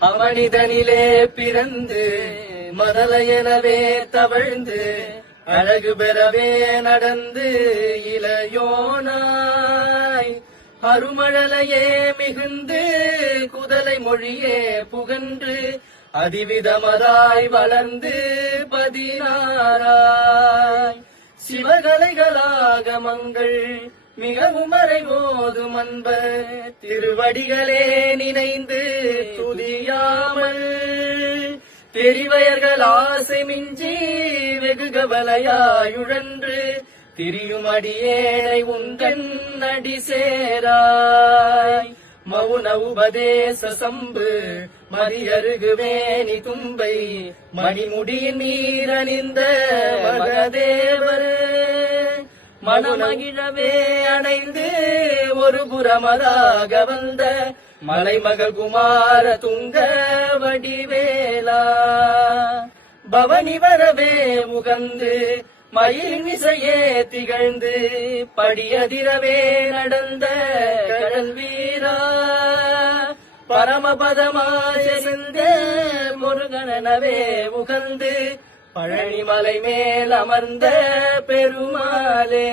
அவனிதனிலே பிறந்து மதலையெனவே தவழ்ந்து அழகு பெறவே நடந்து இளையோனாய் அருமழலையே மிகுந்து குதலை மொழியே புகன்று அதிவிதமதாய் வளர்ந்து 16 சிவகலைகளாகமங்கள் மிகவும் மறைவோதும் அன்பர் திருவடிகளே நினைந்து துதியாமல் பெரியவர்கள் ஆசை மிஞ்சி வெகு கவலையாயுழன்று திரியும் அடியேனை உந்தன் அடி சேராய் மௌன உபதேச சம்பு மரியருகுவேணி தும்பை மணிமுடியின் நீரணிந்த மகதேவர் மனமகிழவே அணைந்து ஒரு புறமதாக வந்த மலைமகள் குமார துங்க வடிவேலா பவனி வரவே உகந்து மயிலின் விசையே திகழ்ந்து படியதிரவே நடந்த கடல் வீரா பரமபதமாய சிந்த முருகனவே உகந்து பழனிமலை மேல் அமர்ந்த பெருமாளே